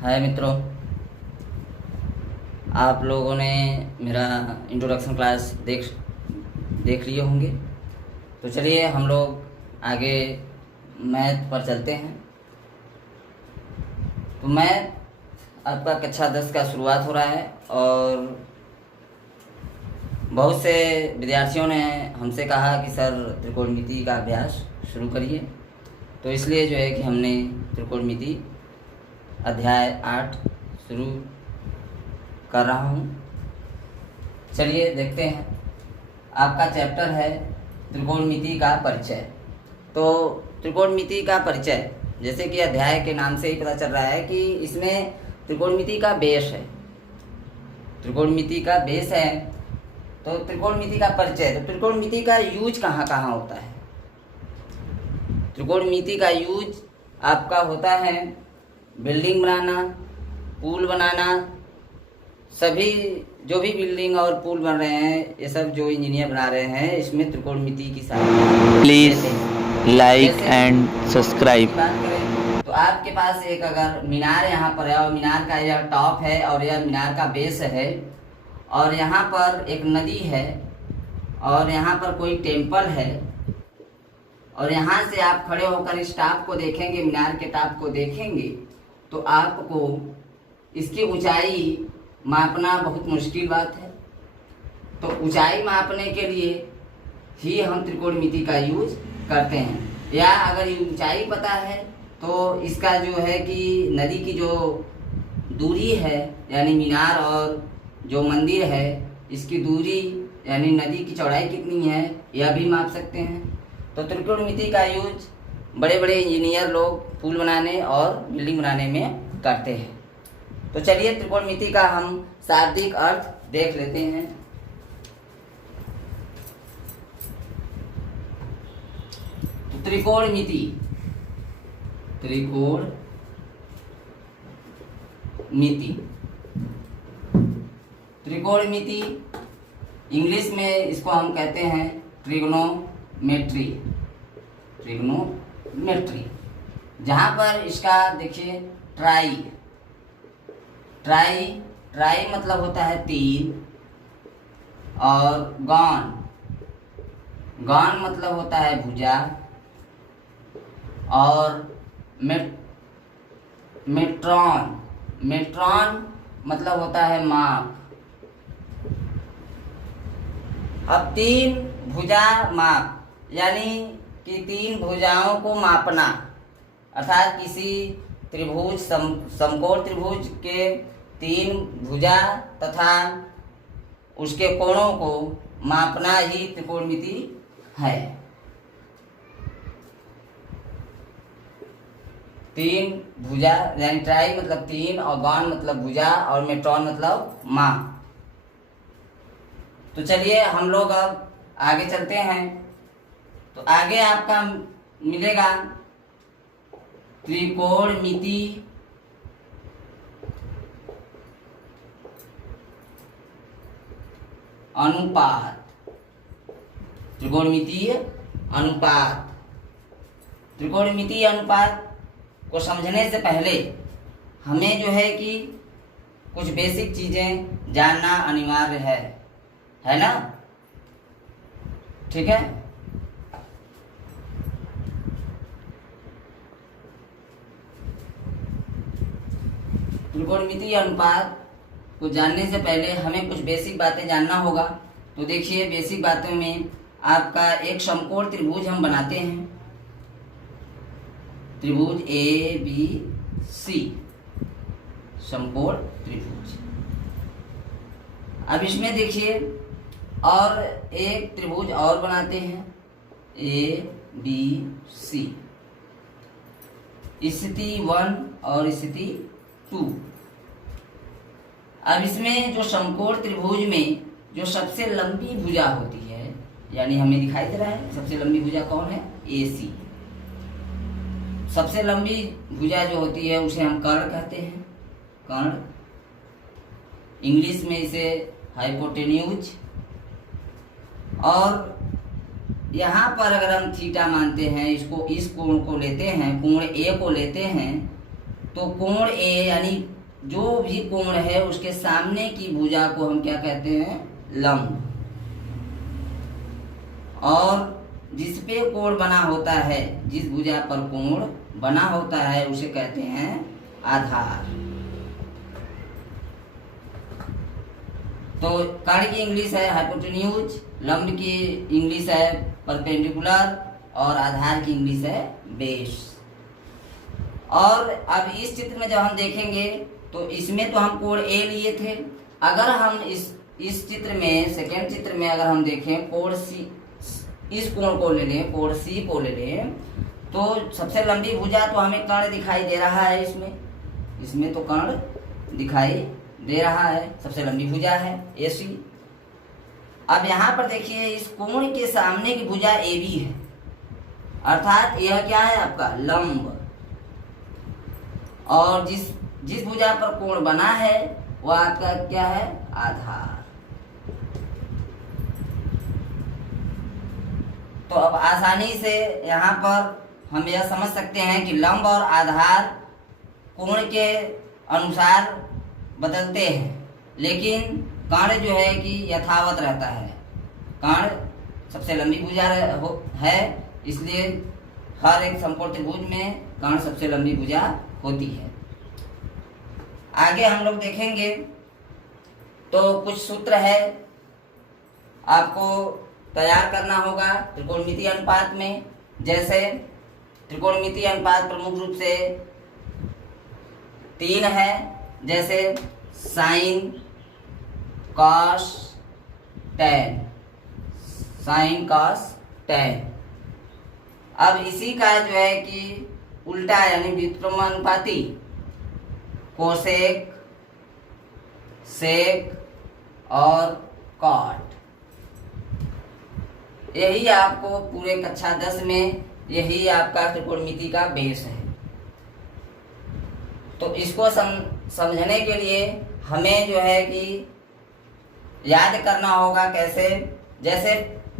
हाय मित्रों, आप लोगों ने मेरा इंट्रोडक्शन क्लास देख लिए होंगे। तो चलिए हम लोग आगे मैथ पर चलते हैं। तो मैथ आपका कक्षा 10 का शुरुआत हो रहा है और बहुत से विद्यार्थियों ने हमसे कहा कि सर त्रिकोणमिति का अभ्यास शुरू करिए। तो इसलिए जो है कि हमने त्रिकोणमिति अध्याय 8 शुरू कर रहा हूँ। चलिए देखते हैं। आपका चैप्टर है त्रिकोणमिति का परिचय। तो त्रिकोणमिति का परिचय, जैसे कि अध्याय के नाम से ही पता चल रहा है कि इसमें त्रिकोणमिति का बेस है। त्रिकोणमिति का बेस है तो त्रिकोणमिति का परिचय। तो त्रिकोणमिति का यूज कहाँ कहाँ होता है? त्रिकोणमिति का यूज आपका होता है बिल्डिंग बनाना, पुल बनाना। सभी जो भी बिल्डिंग और पुल बन रहे हैं, ये सब जो इंजीनियर बना रहे हैं, इसमें त्रिकोणमिति की सहायता। Please like and subscribe. बात करें तो आपके पास एक अगर मीनार यहाँ पर है और मीनार का यह टॉप है और यह मीनार का बेस है और यहाँ पर एक नदी है और यहाँ पर कोई टेम्पल है और यहाँ से आप खड़े होकर इस टॉप को देखेंगे, मीनार के टॉप को देखेंगे, तो आपको इसकी ऊंचाई मापना बहुत मुश्किल बात है। तो ऊंचाई मापने के लिए ही हम त्रिकोणमिति का यूज करते हैं। या अगर ये ऊंचाई पता है तो इसका जो है कि नदी की जो दूरी है, यानी मीनार और जो मंदिर है, इसकी दूरी यानी नदी की चौड़ाई कितनी है, यह भी माप सकते हैं। तो त्रिकोणमिति का यूज बड़े बड़े इंजीनियर लोग पुल बनाने और बिल्डिंग बनाने में करते हैं। तो चलिए त्रिकोणमिति का हम शाब्दिक अर्थ देख लेते हैं। तो त्रिकोणमिति त्रिकोणमिति इंग्लिश में इसको हम कहते हैं ट्रिग्नोमेट्री। जहाँ पर इसका देखिए ट्राई मतलब होता है तीन, और गॉन मतलब होता है भुजा, और मेट्रॉन मतलब होता है माप। अब तीन भुजा माप यानी कि तीन भुजाओं को मापना, अर्थात किसी त्रिभुज समकोण त्रिभुज के तीन भुजा तथा उसके कोणों को मापना ही त्रिकोणमिति है। तीन भुजा यानी ट्राई मतलब तीन, और गॉन मतलब भुजा, और मेट्रॉन मतलब माप। तो चलिए हम लोग अब आगे चलते हैं। तो आगे आपका मिलेगा त्रिकोणमिति अनुपात। त्रिकोणमितीय अनुपात। त्रिकोणमितीय अनुपात को समझने से पहले हमें जो है कि कुछ बेसिक चीजें जानना अनिवार्य है ना? ठीक है। त्रिकोणमितीय अनुपात को जानने से पहले हमें कुछ बेसिक बातें जानना होगा। तो देखिए, बेसिक बातों में आपका एक समकोण त्रिभुज हम बनाते हैं, त्रिभुज ABC, समकोण त्रिभुज। अब इसमें देखिए और एक त्रिभुज और बनाते हैं ABC, स्थिति 1 और स्थिति 2। अब इसमें जो समकोण त्रिभुज में जो सबसे लंबी भुजा होती है, यानी हमें दिखाई दे रहा है सबसे लंबी भुजा कौन है? AC। सबसे लंबी भुजा जो होती है उसे हम कर्ण कहते हैं। कर्ण, इंग्लिश में इसे हाइपोटेन्यूज। और यहाँ पर अगर हम थीटा मानते हैं, इसको इस कोण को लेते हैं, कोण A को लेते हैं, तो कोण ए यानी जो भी कोण है उसके सामने की भुजा को हम क्या कहते हैं, लंब। और जिस पे कोण बना होता है, जिस भुजा पर कोण बना होता है उसे कहते हैं आधार। तो कर्ण की इंग्लिश है हाइपोटेन्यूज, लंब की इंग्लिश है परपेंडिकुलर और आधार की इंग्लिश है बेस। और अब इस चित्र में जब हम देखेंगे तो इसमें तो हम कोण ए लिए थे। अगर हम इस चित्र में, सेकेंड चित्र में अगर हम देखें कोण सी, इस कोण को ले लें, कोण सी को ले लें, तो सबसे लंबी भुजा तो हमें कर्ण दिखाई दे रहा है। इसमें तो कर्ण दिखाई दे रहा है, सबसे लंबी भुजा है AC। अब यहाँ पर देखिए इस कोण के सामने की भुजा AB है, अर्थात यह क्या है आपका लंब। और जिस भुजा पर कोण बना है वह आपका क्या है, आधार। तो अब आसानी से यहाँ पर हम यह समझ सकते हैं कि लंब और आधार कोण के अनुसार बदलते हैं, लेकिन कर्ण जो है कि यथावत रहता है। कर्ण सबसे लंबी भुजा है, इसलिए हर एक समकोण त्रिभुज में कर्ण सबसे लंबी भुजा होती है। आगे हम लोग देखेंगे तो कुछ सूत्र है आपको तैयार करना होगा त्रिकोणमितीय अनुपात में। जैसे त्रिकोणमितीय अनुपात प्रमुख रूप से 3 है, जैसे sine, cos, tan, sine, cos, tan. अब इसी का जो है कि उल्टा यानी व्युत्क्रमानुपाती कोसेक, सेक और कॉट, यही आपको पूरे कक्षा 10 में यही आपका त्रिकोणमिति का बेस है। तो इसको समझने के लिए हमें जो है कि याद करना होगा कैसे। जैसे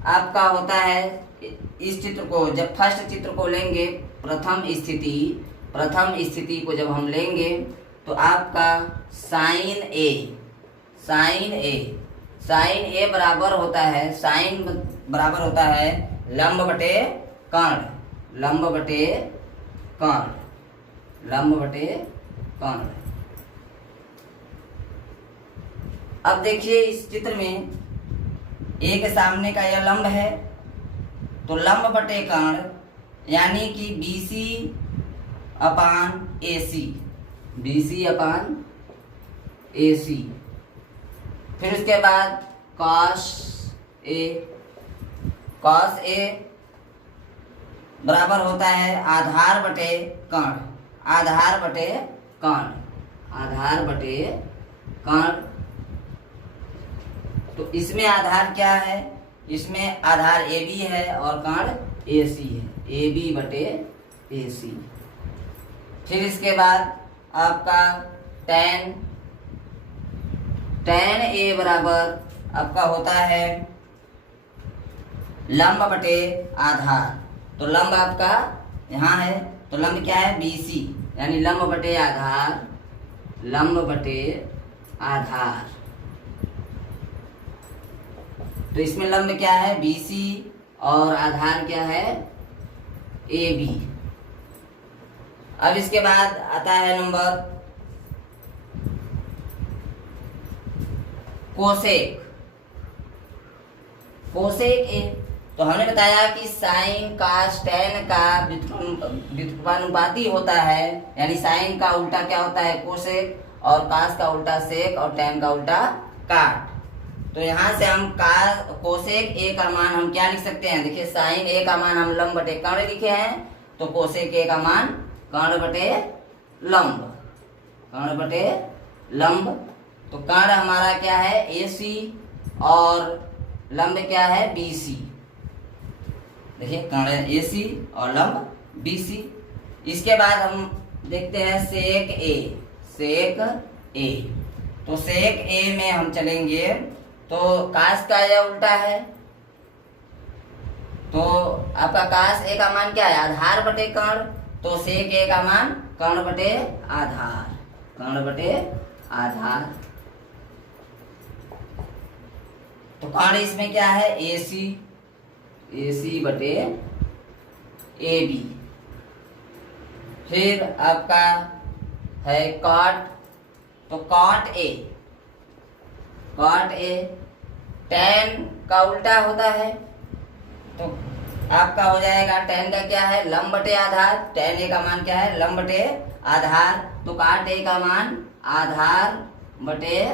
आपका होता है इस चित्र को, जब फर्स्ट चित्र को लेंगे, प्रथम स्थिति को जब हम लेंगे तो आपका साइन ए बराबर होता है, साइन बराबर होता है लंब बटे कर्ण, लंब बटे कर्ण। अब देखिए इस चित्र में ए के सामने का यह लंब है, तो लंब बटे कर्ण यानी कि BC अपान AC। फिर उसके बाद cos A बराबर होता है आधार बटे कर्ण। तो इसमें आधार क्या है, इसमें आधार AB है और कर्ण AC है, AB बटे AC। फिर इसके बाद आपका tan A बराबर आपका होता है लंब बटे आधार। तो लंब आपका यहाँ है, तो लंब क्या है BC, यानी लंब बटे आधार। तो इसमें लंब क्या है BC और आधार क्या है AB। अब इसके बाद आता है नंबर कोसेक ए। तो हमने बताया कि साइन कास टैन का व्युत्क्रमानुपाती होता है, यानी साइन का उल्टा क्या होता है कोसेक, और कास का उल्टा सेक और टैन का उल्टा काट। तो यहाँ से हम कोसेक ए का मान हम क्या लिख सकते हैं, देखिए साइन ए का मान हम लंब बटे कर्ण लिखे हैं, तो कोसेक ए का मान कर्ण बटे लंब। तो कर्ण हमारा क्या है AC और लंब क्या है BC। देखिए कर्ण AC और लंब BC। इसके बाद हम देखते हैं सेक A। तो सेक A में हम चलेंगे तो कास का यह उल्टा है, तो आपका कास A का मान क्या है आधार बटे कर्ण, तो सेक A का मान कर्ण बटे आधार, कर्ण बटे आधार। तो कर्ण इसमें क्या है, AC, AC बटे AB। फिर आपका है कॉट, तो cot A, cot A। tan का उल्टा होता है, तो आपका हो जाएगा tan का क्या है, लंब बटे आधार। tan A का मान क्या है, लंब बटे आधार। तो cot A का मान आधार बटे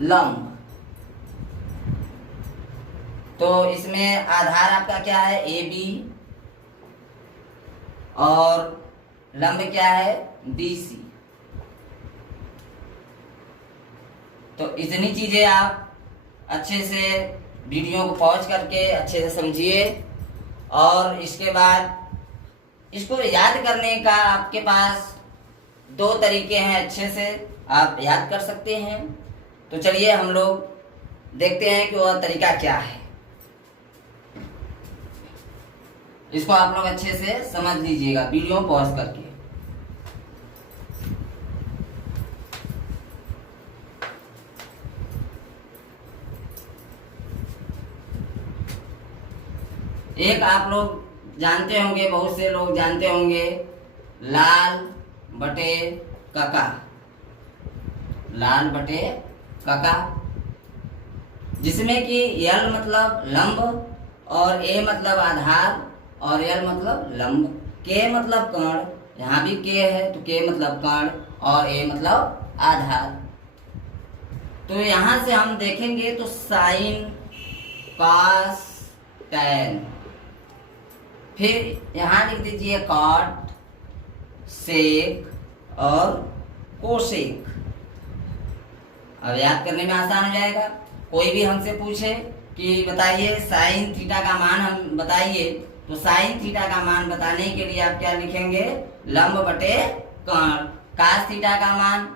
लंब। तो इसमें आधार आपका क्या है, AB, और लंब क्या है, BC। तो इतनी चीजें आप अच्छे से वीडियो को पॉज करके अच्छे से समझिए, और इसके बाद इसको याद करने का आपके पास 2 तरीके हैं, अच्छे से आप याद कर सकते हैं। तो चलिए हम लोग देखते हैं कि वह तरीका क्या है। इसको आप लोग अच्छे से समझ लीजिएगा वीडियो पॉज करके। एक आप लोग जानते होंगे, बहुत से लोग जानते होंगे, लाल बटे कका, लाल बटे कका, जिसमें कि L मतलब लंब, और A मतलब आधार, और L मतलब लंब, K मतलब कर्ण, यहाँ भी K है तो K मतलब कर्ण, और A मतलब आधार। तो यहाँ से हम देखेंगे तो साइन, कॉस, टैन, फिर यहाँ लिख दीजिए कॉट, सेक और कोसेक। अब याद करने में आसान हो जाएगा। कोई भी हमसे पूछे कि बताइए साइन थीटा का मान हम बताइए, तो साइन थीटा का मान बताने के लिए आप क्या लिखेंगे, लंब बटे कर्ण। कास थीटा का मान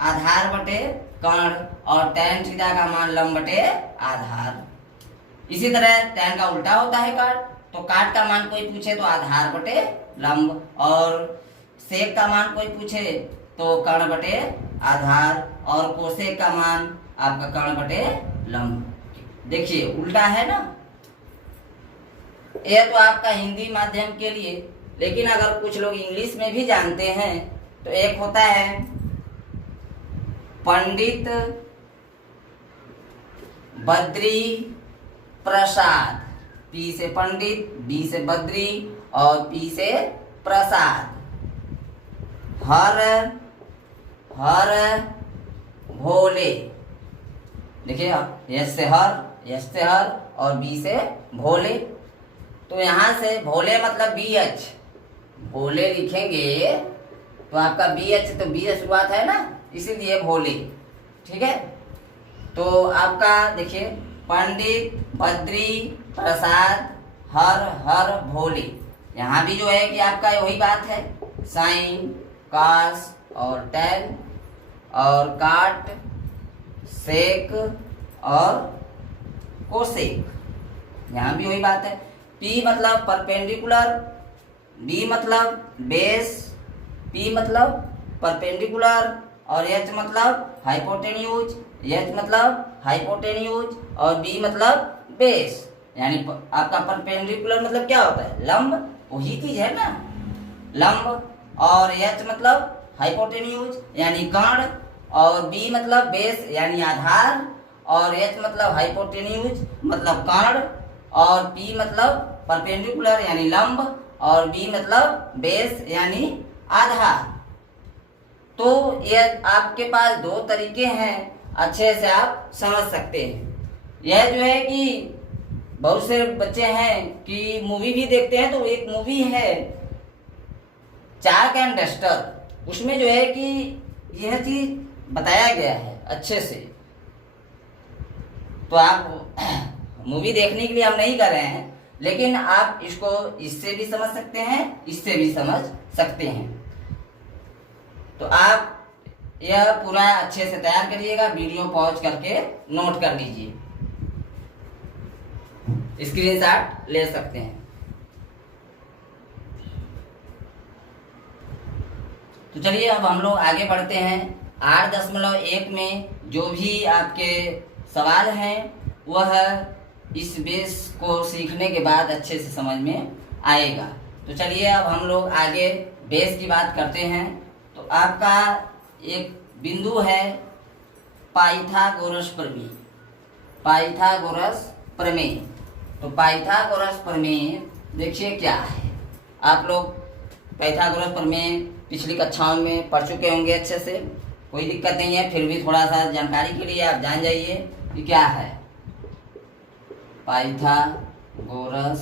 आधार बटे कर्ण, और टैन थीटा का मान लंब बटे आधार। इसी तरह टैन का उल्टा होता है काट, तो काट का मान कोई पूछे तो आधार बटे लंब, और सेक का मान कोई पूछे तो कर्ण बटे आधार, और कोसेक का मान आपका कर्ण बटे लंब। देखिए उल्टा है ना। यह तो आपका हिंदी माध्यम के लिए, लेकिन अगर कुछ लोग इंग्लिश में भी जानते हैं तो एक होता है पंडित बद्री प्रसाद, P से पंडित, B से बद्री और P से प्रसाद। हर भोले, देखिए यस से हर और B से भोले। तो यहाँ से भोले मतलब BH, भोले लिखेंगे तो आपका BH, तो B से शुरुआत है ना, इसीलिए भोले। ठीक है, तो आपका देखिए पंडित बद्री प्रसाद हर भोले। यहाँ भी जो है कि आपका वही बात है, साइन, कॉस और टैन, और काट, सेक और कोसेक, यहाँ भी वही बात है। P मतलब परपेंडिकुलर, B मतलब बेस, P मतलब परपेंडिकुलर, और H मतलब हाइपोटेन्यूज, H मतलब हाइपोटेन्यूज, और B मतलब बेस। यानी आपका परपेंडिकुलर मतलब क्या होता है, लंब, वही चीज है ना लंब, और H मतलब हाइपोटेन्यूज यानी कर्ण, और B मतलब बेस यानी आधार, और H मतलब हाइपोटेन्यूज मतलब कर्ण, और P मतलब परपेंडिकुलर यानी लंब, और B मतलब बेस यानी आधार। तो यह आपके पास 2 तरीके हैं, अच्छे से आप समझ सकते हैं। यह जो है कि बहुत से बच्चे हैं कि मूवी भी देखते हैं, तो एक मूवी है चाक एंड डस्टर, उसमें जो है कि यह चीज बताया गया है अच्छे से। तो आप मूवी देखने के लिए हम नहीं कर रहे हैं, लेकिन आप इसको इससे भी समझ सकते हैं, इससे भी समझ सकते हैं। तो आप यह पूरा अच्छे से तैयार करिएगा, वीडियो पॉज करके नोट कर लीजिए, स्क्रीनशॉट ले सकते हैं। तो चलिए अब हम लोग आगे बढ़ते हैं। 8.1 में जो भी आपके सवाल हैं वह इस बेस को सीखने के बाद अच्छे से समझ में आएगा। तो चलिए अब हम लोग आगे बेस की बात करते हैं। तो आपका एक बिंदु है पाइथागोरस प्रमेय। पाइथागोरस प्रमेय, तो पाइथागोरस प्रमेय देखिए क्या है। आप लोग पाइथागोरस प्रमेय पिछली कक्षाओं में पढ़ चुके होंगे अच्छे से, कोई दिक्कत नहीं है, फिर भी थोड़ा सा जानकारी के लिए आप जान जाइए कि क्या है पाइथागोरस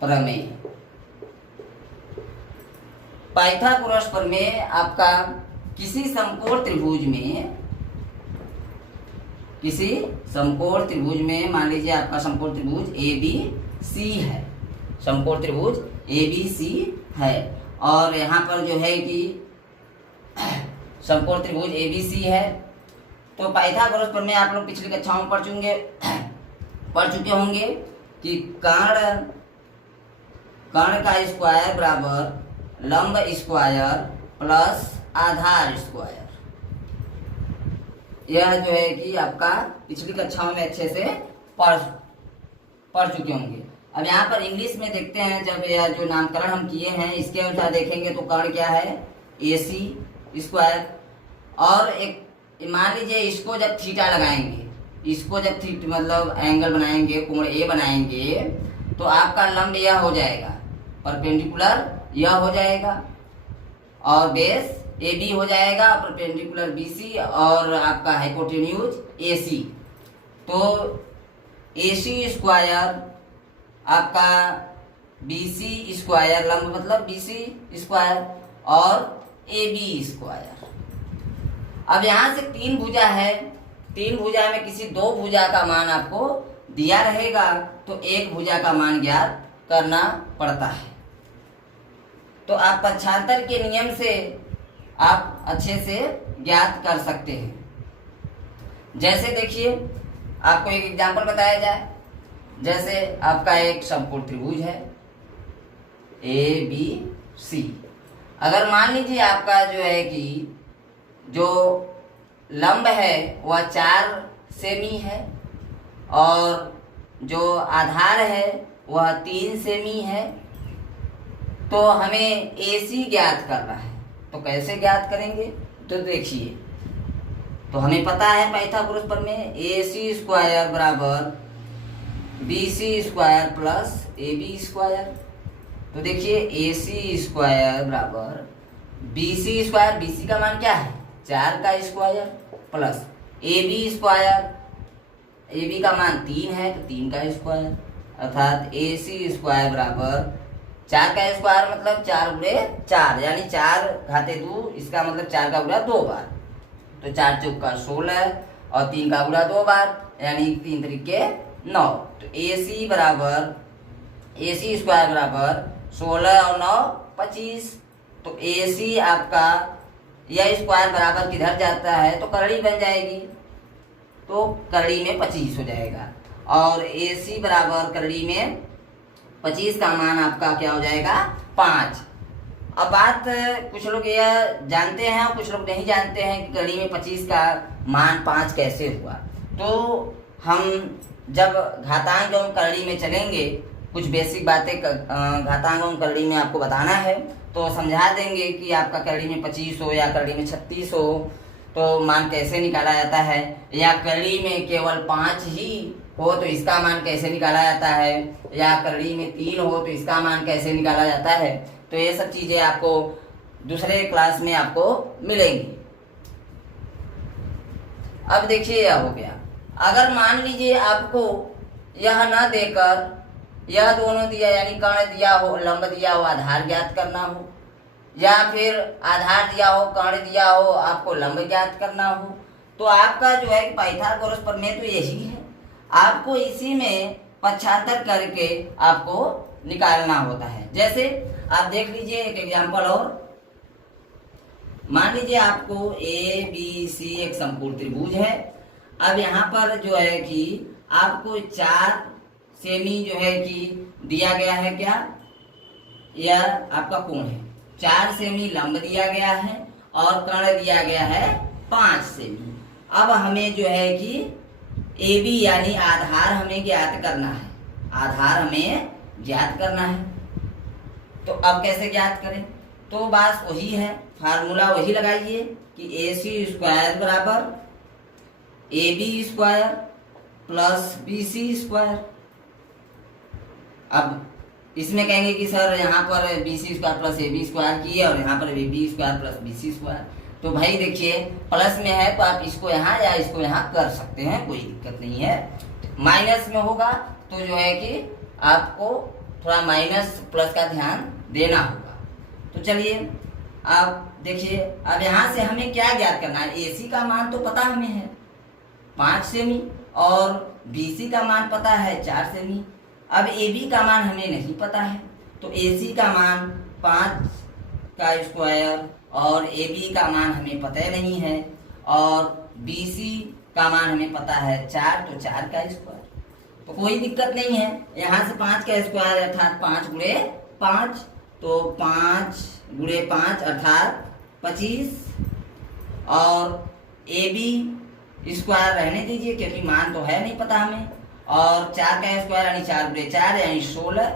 प्रमेय। पाइथागोरस प्रमेय आपका किसी समकोण त्रिभुज में मान लीजिए आपका समकोण त्रिभुज ABC है, समकोण त्रिभुज ABC है, और यहाँ पर जो है कि समकोण त्रिभुज ABC है। तो पाइथागोरस प्रमेय आप लोग पिछली कक्षाओं में पढ़ चुके होंगे कि कर्ण का स्क्वायर बराबर लंब स्क्वायर प्लस आधार स्क्वायर। यह जो है कि आपका पिछली कक्षाओं में अच्छे से पढ़ चुके होंगे। अब यहाँ पर इंग्लिश में देखते हैं, जब यह जो नामकरण हम किए हैं इसके अनुसार देखेंगे तो कर्ण क्या है AC स्क्वायर। और एक मान लीजिए इसको जब थीटा लगाएंगे, इसको जब थीटा मतलब एंगल बनाएंगे, कोण A बनाएंगे, तो आपका लंब यह हो जाएगा, परपेंडिकुलर यह हो जाएगा, और बेस AB हो जाएगा, परपेंडिकुलर BC, और आपका हाइपोटेन्यूज AC। तो AC स्क्वायर आपका BC स्क्वायर, लंब मतलब BC स्क्वायर, और AB स्क्वायर। अब यहाँ से 3 भुजा है, 3 भुजा में किसी 2 भुजा का मान आपको दिया रहेगा, तो 1 भुजा का मान ज्ञात करना पड़ता है। तो आप पक्षांतर के नियम से आप अच्छे से ज्ञात कर सकते हैं। जैसे देखिए आपको एक एग्जांपल बताया जाए, जैसे आपका एक समकोण त्रिभुज है ABC। अगर मान लीजिए आपका जो है कि जो लंब है वह 4 सेमी है, और जो आधार है वह 3 सेमी है, तो हमें AC ज्ञात करना है। तो कैसे ज्ञात करेंगे, तो देखिए, तो हमें पता है पाइथागोरस प्रमेय AC स्क्वायर बराबर BC square plus AB square. तो देखिए AC स्क्वायर बराबर BC स्क्वायर, BC का मान क्या है 4 का square, plus AB square, AB का मान 3 है तो 3 का स्क्वायर, अर्थात AC स्क्वायर बराबर 4 का स्क्वायर मतलब 4 गुणे 4, यानी 4 घाते 2, इसका मतलब 4 का गुणा 2 बार, तो 4 चौका 16, और 3 का गुणा 2 बार, यानी 3 त्रिके 9। तो AC स्क्वायर बराबर 16 और 9 25। तो AC आपका यह स्क्वायर बराबर किधर जाता है तो करड़ी बन जाएगी, तो करड़ी में 25 हो जाएगा, और AC बराबर करड़ी में 25 का मान आपका क्या हो जाएगा 5। अब बात कुछ लोग यह जानते हैं और कुछ लोग नहीं जानते हैं कि करड़ी में 25 का मान 5 कैसे हुआ। तो हम जब घातांक एवं करड़ी में चलेंगे, कुछ बेसिक बातें घातांक एवं करड़ी में आपको बताना है, तो समझा देंगे कि आपका करड़ी में 25 हो या करड़ी में 36 हो तो मान कैसे निकाला जाता है, या करड़ी में केवल 5 ही हो तो इसका मान कैसे निकाला जाता है, या करड़ी में 3 हो तो इसका मान कैसे निकाला जाता है। तो ये सब चीजें आपको दूसरे क्लास में आपको मिलेंगी। अब देखिए यह हो गया। अगर मान लीजिए आपको यह न देकर यह दोनों दिया, यानी कर्ण दिया हो, लंब दिया हो, आधार ज्ञात करना हो, या फिर आधार दिया हो, कर्ण दिया हो, आपको लंब ज्ञात करना हो, तो आपका जो है पाइथागोरस प्रमेय तो यही है, आपको इसी में पक्षांतर करके आपको निकालना होता है। जैसे आप देख लीजिए एक एग्जांपल और, मान लीजिए आपको ABC एक समकोण त्रिभुज है। अब यहाँ पर जो है कि आपको 4 सेमी जो है कि दिया गया है, क्या यह आपका कोण है 4 सेमी लंब दिया गया है और कर्ण दिया गया है 5 सेमी। अब हमें जो है कि AB यानी आधार हमें ज्ञात करना है, आधार हमें ज्ञात करना है। तो अब कैसे ज्ञात करें? तो बात वही है, फार्मूला वही लगाइए कि AC स्क्वायर बराबर AB square plus BC square. अब इसमें कहेंगे कि सर यहाँ पर BC square plus AB square किए और यहाँ पर AB square plus BC square. तो भाई देखिए प्लस में है तो आप इसको यहाँ या इसको यहाँ कर सकते हैं, कोई दिक्कत नहीं है। माइनस में होगा तो जो है कि आपको थोड़ा माइनस प्लस का ध्यान देना होगा। तो चलिए अब देखिए, अब यहाँ से हमें क्या ज्ञात करना है? AC का मान तो पता हमें है 5 सेमी और BC का मान पता है 4 सेमी। अब AB का मान हमें नहीं पता है, तो AC का मान 5 का स्क्वायर और AB का मान हमें पता ही नहीं है और BC का मान हमें पता है 4, तो 4 का स्क्वायर। तो कोई दिक्कत नहीं है, यहाँ से 5 का स्क्वायर अर्थात 5 गुणे 5, तो 5 गुणे 5 अर्थात 25 और AB स्क्वायर रहने दीजिए क्योंकि मान तो है नहीं पता हमें, और 4 का स्क्वायर यानी 4 गुणे 4 यानी 16।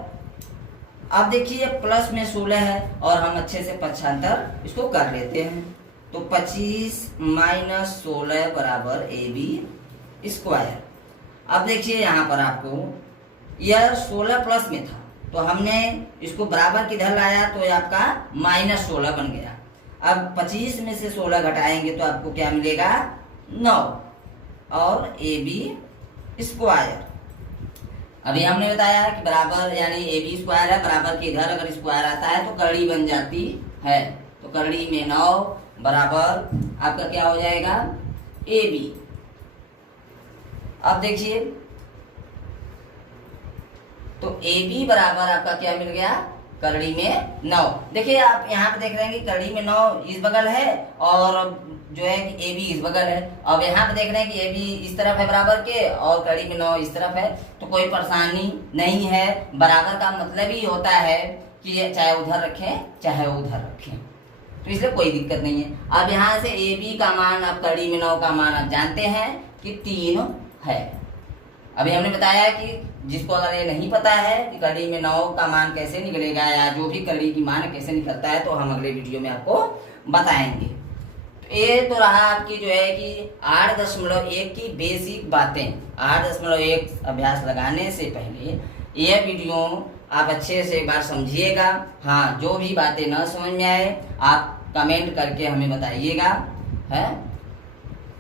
अब देखिए प्लस में 16 है और हम अच्छे से पक्षांतर इसको कर लेते हैं, तो 25 माइनस 16 बराबर AB स्क्वायर। अब देखिए यहाँ पर आपको यह 16 प्लस में था तो हमने इसको बराबर किधर लाया तो ये आपका माइनस 16 बन गया। अब 25 में से 16 घटाएंगे तो आपको क्या मिलेगा 9 और AB स्क्वायर। अभी हमने बताया है कि बराबर यानी AB स्क्वायर है, बराबर के इधर अगर स्क्वायर आता है तो करड़ी बन जाती है, तो करड़ी में 9 बराबर आपका क्या हो जाएगा AB। अब देखिए तो AB बराबर आपका क्या मिल गया करड़ी में 9। देखिए आप यहाँ पे देख रहे हैं कि करड़ी में 9 इस बगल है और जो है कि AB इस बगल है। अब यहाँ पे देख रहे हैं कि AB इस तरफ है बराबर के और करड़ी में 9 इस तरफ है, तो कोई परेशानी नहीं है। बराबर का मतलब ही होता है कि चाहे उधर रखें चाहे उधर रखें, तो इसलिए कोई दिक्कत नहीं है। अब यहाँ से AB का मान, अब करड़ी में 9 का मान आप जानते हैं कि 3 है। अभी हमने बताया कि जिसको अगर ये नहीं पता है कि करड़ी में 9 का मान कैसे निकलेगा या जो भी करड़ी की मान कैसे निकलता है, तो हम अगले वीडियो में आपको बताएंगे। तो ये तो रहा आपकी जो है कि 8.1 की बेसिक बातें। 8.1 अभ्यास लगाने से पहले ये वीडियो आप अच्छे से एक बार समझिएगा। हाँ, जो भी बातें न समझ में आए आप कमेंट करके हमें बताइएगा, है,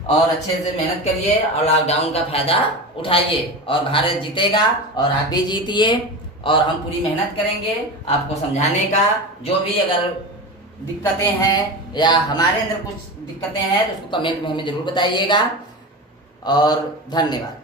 और अच्छे से मेहनत करिए और लॉकडाउन का फायदा उठाइए और भारत जीतेगा और आप भी जीतिए और हम पूरी मेहनत करेंगे आपको समझाने का। जो भी अगर दिक्कतें हैं या हमारे अंदर कुछ दिक्कतें हैं तो उसको कमेंट में हमें ज़रूर बताइएगा और धन्यवाद।